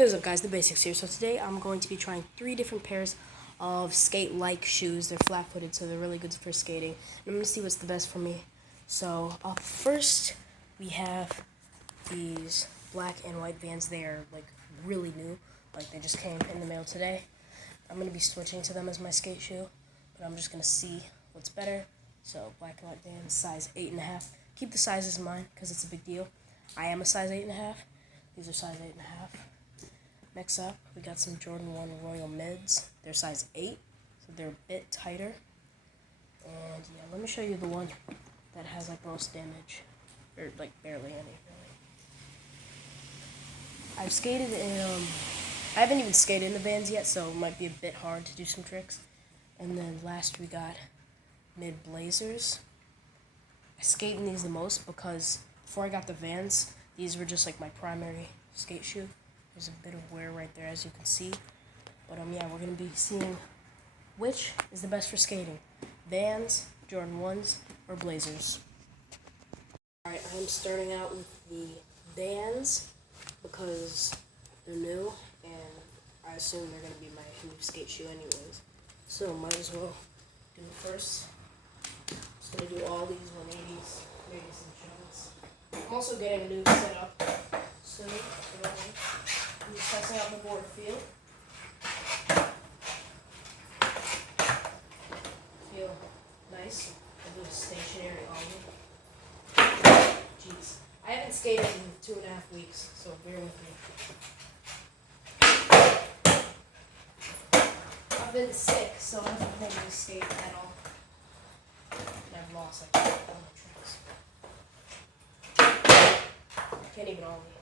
Hey, what's up guys, the basics here. So today I'm going to be trying 3 different pairs of skate-like shoes. They're flat-footed, so they're really good for skating. And I'm going to see what's the best for me. So up first, we have these black and white Vans. They are like really new, like they just came in the mail today. I'm going to be switching to them as my skate shoe, but I'm just going to see what's better. So black and white Vans, size 8.5. Keep the sizes in mind because it's a big deal. I am a size 8.5. These are size 8.5. Next up, we got some Jordan 1 Royal Mids. They're size 8, so they're a bit tighter. And yeah, let me show you the one that has like most damage, or like barely any, really. I've skated in, I haven't even skated in the Vans yet, so it might be a bit hard to do some tricks. And then last we got Mid Blazers. I skate in these the most because before I got the Vans, these were just like my primary skate shoe. There's a bit of wear right there, as you can see. But yeah, we're going to be seeing which is the best for skating. Vans, Jordan 1s, or Blazers. Alright, I'm starting out with the Vans because they're new, and I assume they're going to be my new skate shoe anyways. So might as well do it first. Just going to do all these 180s, maybe some shots. I'm also getting a new setup soon. I'm just testing out the board feel. Feel nice. A little stationary ollie. Jeez. I haven't skated in 2.5 weeks, so bear with me. I've been sick, so I haven't been able to skate at all. And I've lost like all my tricks. Can't even ollie.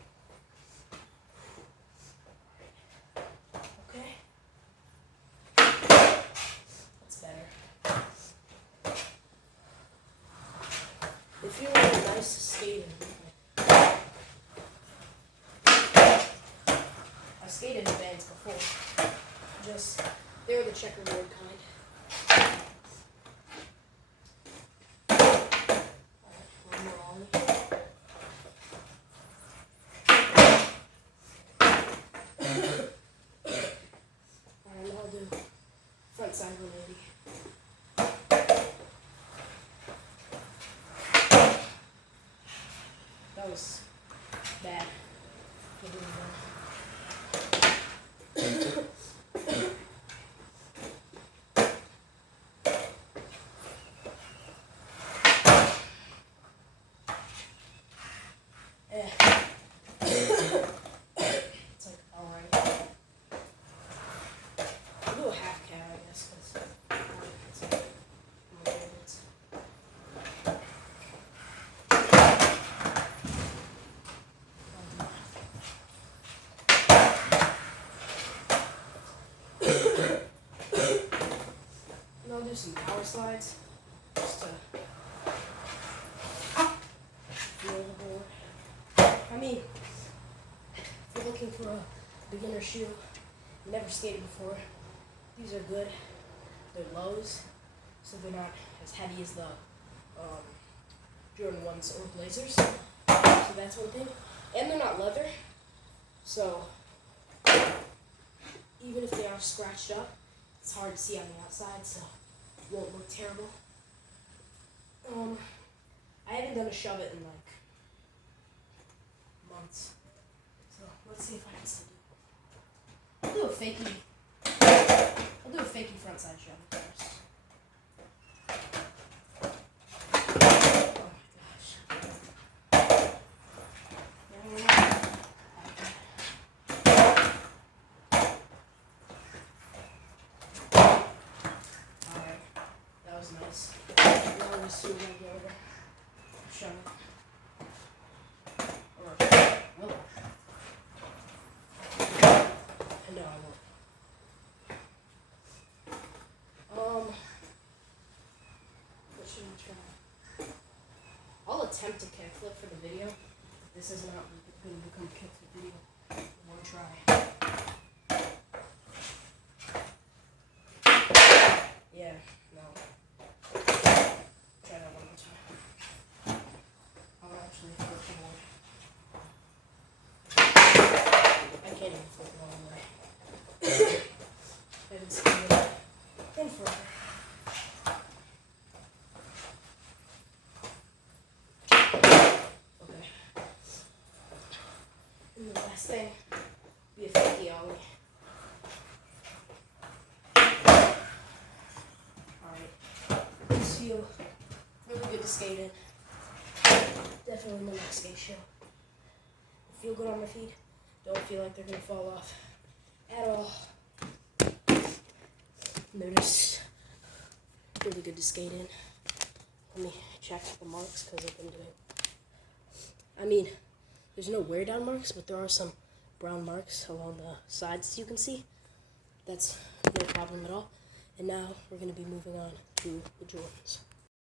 They feel really nice to skate in. I skated in Vans before. Just, they were the checkerboard kind. Alright, one more ollie. Alright, now I'll do front side 180. That was bad. It's like alright. I'll do a half cat, I guess, because it's one of my favorites. I'll do some power slides just to feel the board. I mean, if you're looking for a beginner shoe, you never skated before, these are good. They're lows, so they're not as heavy as the Jordan 1s or Blazers. So that's one thing. And they're not leather, so even if they are scratched up, it's hard to see on the outside, so it won't look terrible. I haven't done a shove it in like months, so let's see if I can still do it. I'll do a fakey front side shove it first. That was nice. Now we'll just see what I get over. Shove it. Or will it? No, I won't. What should we try? I'll attempt to kickflip for the video. This is not going to become a kickflip video. One try. Yeah, no. Try that one more time. I'll actually flip the board. I can't even for a long way. I haven't skated in forever. Okay. And the last thing, be a fakie ollie. Alright. These feel really good to skate in. Definitely my next skate show. Feel good on my feet. Don't feel like they're gonna fall off at all. And they're just really good to skate in. Let me check the marks because I've been doing. I mean, there's no wear down marks, but there are some brown marks along the sides you can see. That's no problem at all. And now we're gonna be moving on to the Jordans.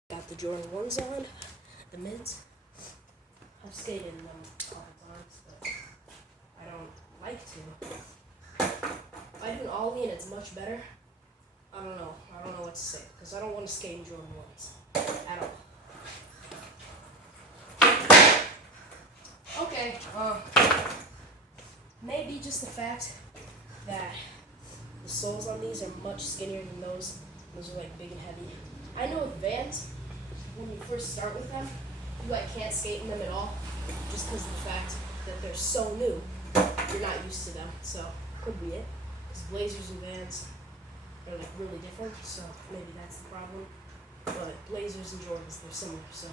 Got the Jordan 1s on, the mids. I've skated in them a couple times, but I don't like to. If I do an ollie and it's much better, I don't know what to say, because I don't want to skate in Jordan 1s at all. Okay, maybe just the fact that the soles on these are much skinnier than those. Those are like big and heavy. I know with Vans, when you first start with them, you like can't skate in them at all, just because of the fact that they're so new. You're not used to them, so could be it. Because Blazers and Vans are like really different, so maybe that's the problem. But Blazers and Jordans, they're similar. So,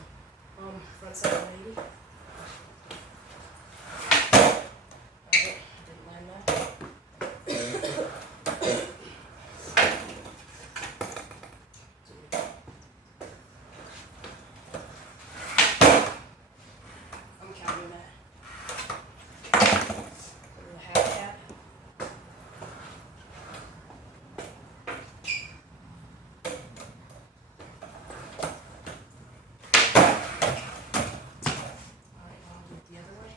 front side 180. Alright, didn't land that. I'm counting that. A half cap. Alright, now I'll do it the other way.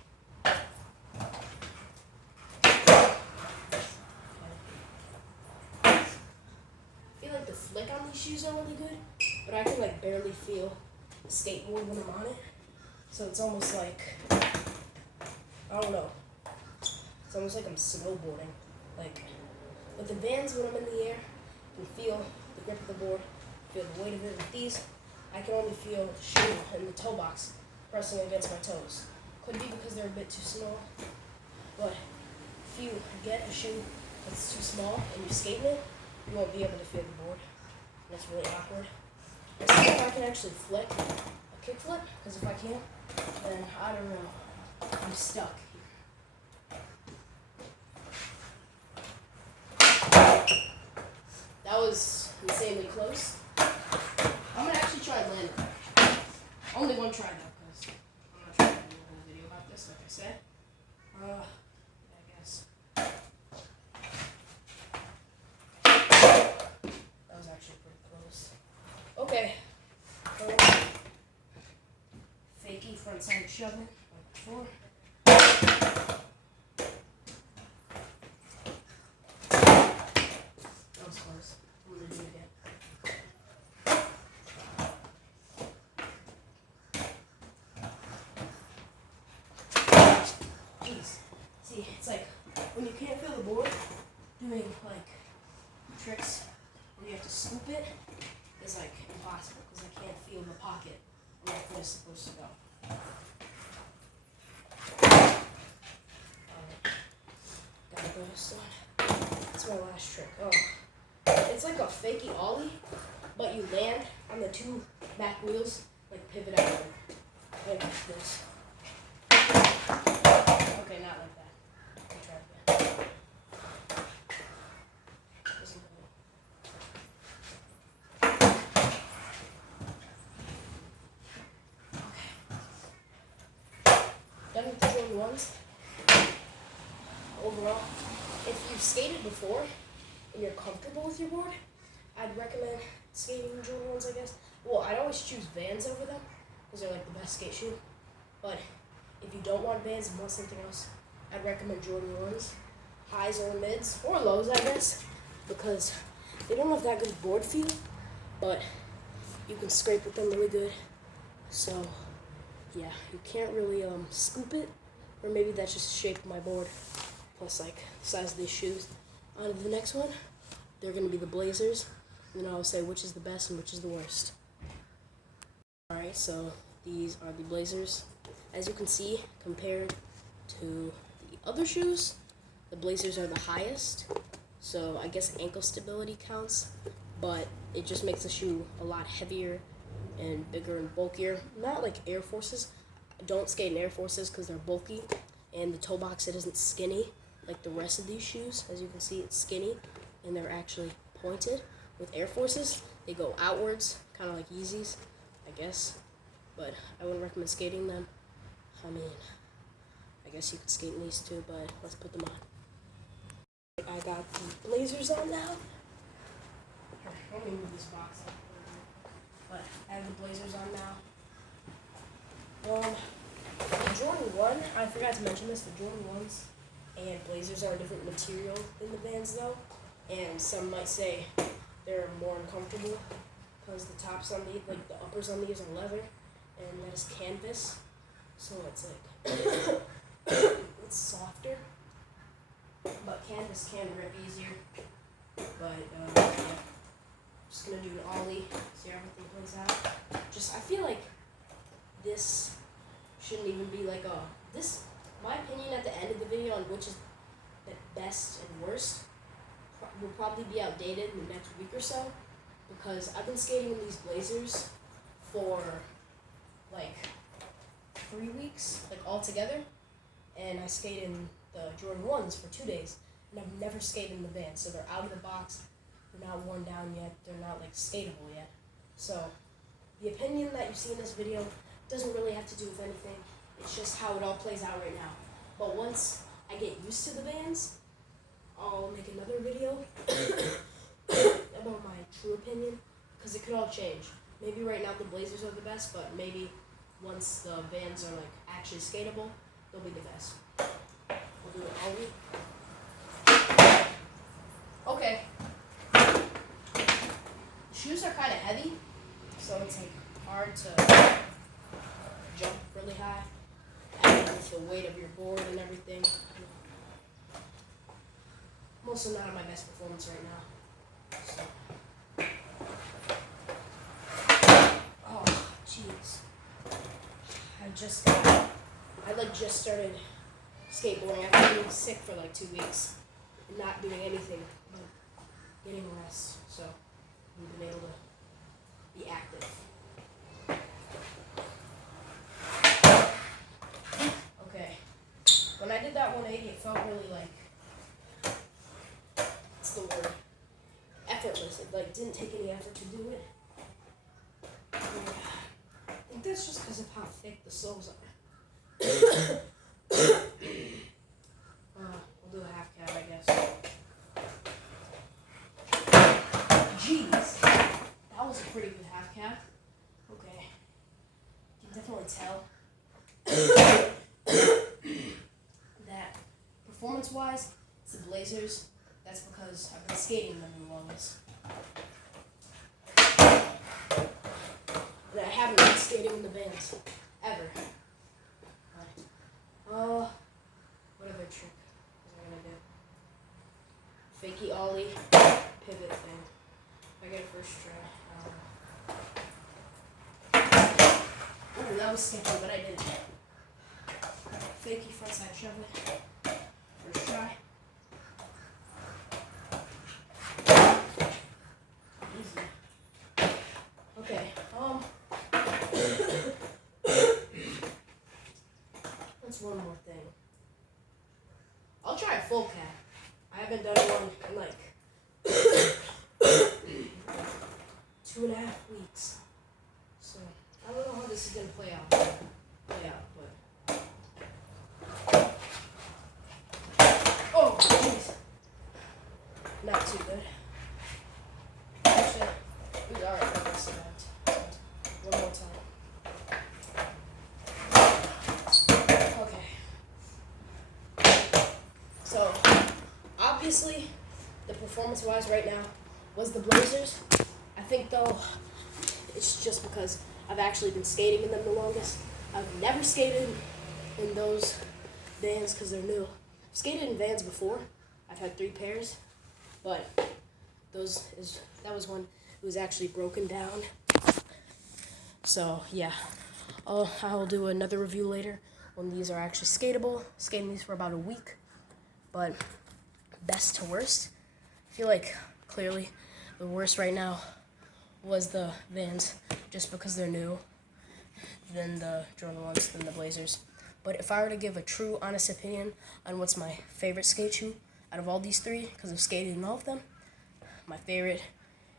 I feel like the flick on these shoes are really good, but I can like barely feel the skateboard when I'm on it. So it's almost like, I don't know. It's almost like I'm snowboarding. Like with the Vans, when I'm in the air, I can feel the grip of the board, feel the weight of it. With these, I can only feel the shoe and the toe box pressing against my toes. Could be because they're a bit too small, but if you get a shoe that's too small and you skate in it, you won't be able to feel the board. And that's really awkward. Let's see if I can actually flick a kick flip, because if I can't, then I don't know. I'm stuck here. That was insanely close. I'm gonna actually try and land it. Only one try though, because I'm not trying to do a whole video about this, like I said. I guess. That was actually pretty close. Okay. Fakey front side shoving, like before. That was close. I'm gonna do it again. Jeez. See, it's like when you can't feel the board, doing like tricks where you have to scoop it is like impossible, because I can't feel the pocket where my foot is supposed to go. Got this one. That's my last trick. Oh, it's like a fakey ollie, but you land on the two back wheels, like pivot out like this. Okay, not like that. Let me try it again. Doesn't go. Done with the Jordan 1s. Overall, if you've skated before and you're comfortable with your board, I'd recommend skating in Jordan 1s, I guess. Well, I'd always choose Vans over them, because they're like the best skate shoe. But if you don't want Vans and want something else, I'd recommend Jordan 1s. Highs or mids, or lows, I guess, because they don't have that good board feel, but you can scrape with them really good. So, yeah, you can't really scoop it, or maybe that's just the shape of my board. plus like the size of these shoes. On to the next one, they're gonna be the Blazers, and then I'll say which is the best and which is the worst. Alright, so these are the Blazers. As you can see, compared to the other shoes, the Blazers are the highest, so I guess ankle stability counts, but it just makes the shoe a lot heavier and bigger and bulkier. Not like Air Forces. Don't skate in Air Forces because they're bulky, and the toe box, it isn't skinny like the rest of these shoes. As you can see, it's skinny, and they're actually pointed. With Air Forces, they go outwards, kind of like Yeezys, I guess, but I wouldn't recommend skating them. I mean, I guess you could skate in these too, but let's put them on. I got the Blazers on now. Here, let me move this box up. But I have the Blazers on now. The Jordan 1, I forgot to mention this, the Jordan 1s and Blazers are a different material than the Vans though. And some might say they're more uncomfortable because the tops on these, like the uppers on these are leather and that is canvas. So it's like, it's softer. But canvas can rip easier. But, yeah. Just gonna do an ollie, see how everything plays out. I feel like this shouldn't even be like my opinion at the end of the video on which is the best and worst will probably be outdated in the next week or so, because I've been skating in these Blazers for like 3 weeks, like all together, and I skate in the Jordan 1s for 2 days, and I've never skated in the Vans, so they're out of the box. They're not worn down yet. They're not like skatable yet. So the opinion that you see in this video doesn't really have to do with anything. It's just how it all plays out right now. But once I get used to the Vans, I'll make another video about my true opinion, because it could all change. Maybe right now the Blazers are the best, but maybe once the Vans are like actually skatable, they'll be the best. We'll do it all week. Okay. Shoes are kind of heavy, so it's like hard to jump really high, and with the weight of your board and everything. I'm also not at my best performance right now. So. Oh, jeez. I just started skateboarding after being sick for like 2 weeks and not doing anything but getting rest. So we've been able to be active. Okay. When I did that 180, it felt really like, what's the word? Effortless. It like didn't take any effort to do it. Yeah. I think that's just because of how thick the soles are. We'll do a half cab, I guess. Jeez, that was a pretty good half cab. Okay, you can definitely tell that performance-wise, it's the Blazers. That's because I've been skating them the longest. And I haven't been skating in the Vans ever. What other trick was I gonna do? Fakey ollie, pivot thing. I get it first try. Ooh, that was sketchy, but I did it. Fakey frontside shove it. First try. Easy. Okay. That's one more thing. I'll try a full cab. I haven't done one in like 2.5 weeks. So I don't know how this is gonna play out, but oh jeez. Not too good. Actually, we are at the rest of that. One more time. So, obviously, the performance-wise right now was the Blazers. I think, though, it's just because I've actually been skating in them the longest. I've never skated in those Vans because they're new. I've skated in Vans before. I've had 3 pairs, but that was one. It was actually broken down. So yeah, I'll do another review later when these are actually skatable. Skating these for about a week, but best to worst. I feel like clearly the worst right now was the Vans, just because they're new, then the Jordan 1s, then the Blazers. But if I were to give a true, honest opinion on what's my favorite skate shoe out of all these 3, because I've skated in all of them, my favorite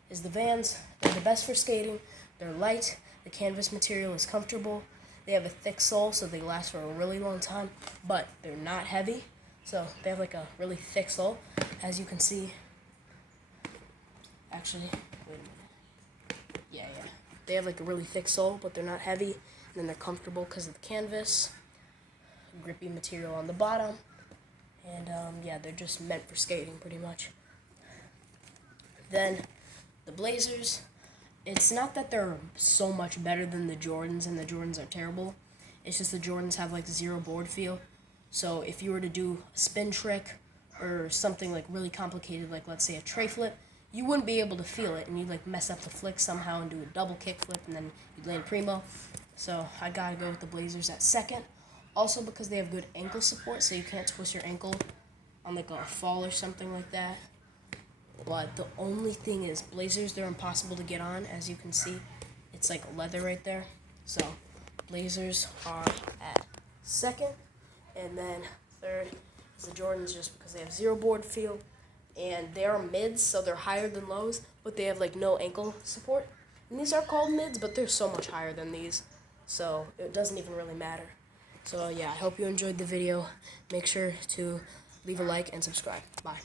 is the Vans. They're the best for skating. They're light. The canvas material is comfortable. They have a thick sole, so they last for a really long time, but they're not heavy. So they have like a really thick sole, as you can see. Actually, wait a minute. Yeah. They have like a really thick sole, but they're not heavy. And then they're comfortable because of the canvas. Grippy material on the bottom. And yeah, they're just meant for skating pretty much. Then the Blazers, it's not that they're so much better than the Jordans and the Jordans are terrible. It's just the Jordans have like 0 board feel. So if you were to do a spin trick or something like really complicated, like let's say a tray flip, you wouldn't be able to feel it, and you'd like mess up the flick somehow and do a double kick flip, and then you'd land primo. So I gotta go with the Blazers at second. Also because they have good ankle support, so you can't twist your ankle on like a fall or something like that. But the only thing is, Blazers, they're impossible to get on, as you can see. It's like leather right there. So Blazers are at second. And then third is the Jordans, just because they have 0 board feel. And they are mids, so they're higher than lows, but they have like no ankle support. And these are called mids, but they're so much higher than these. So it doesn't even really matter. So yeah, I hope you enjoyed the video. Make sure to leave a like and subscribe. Bye.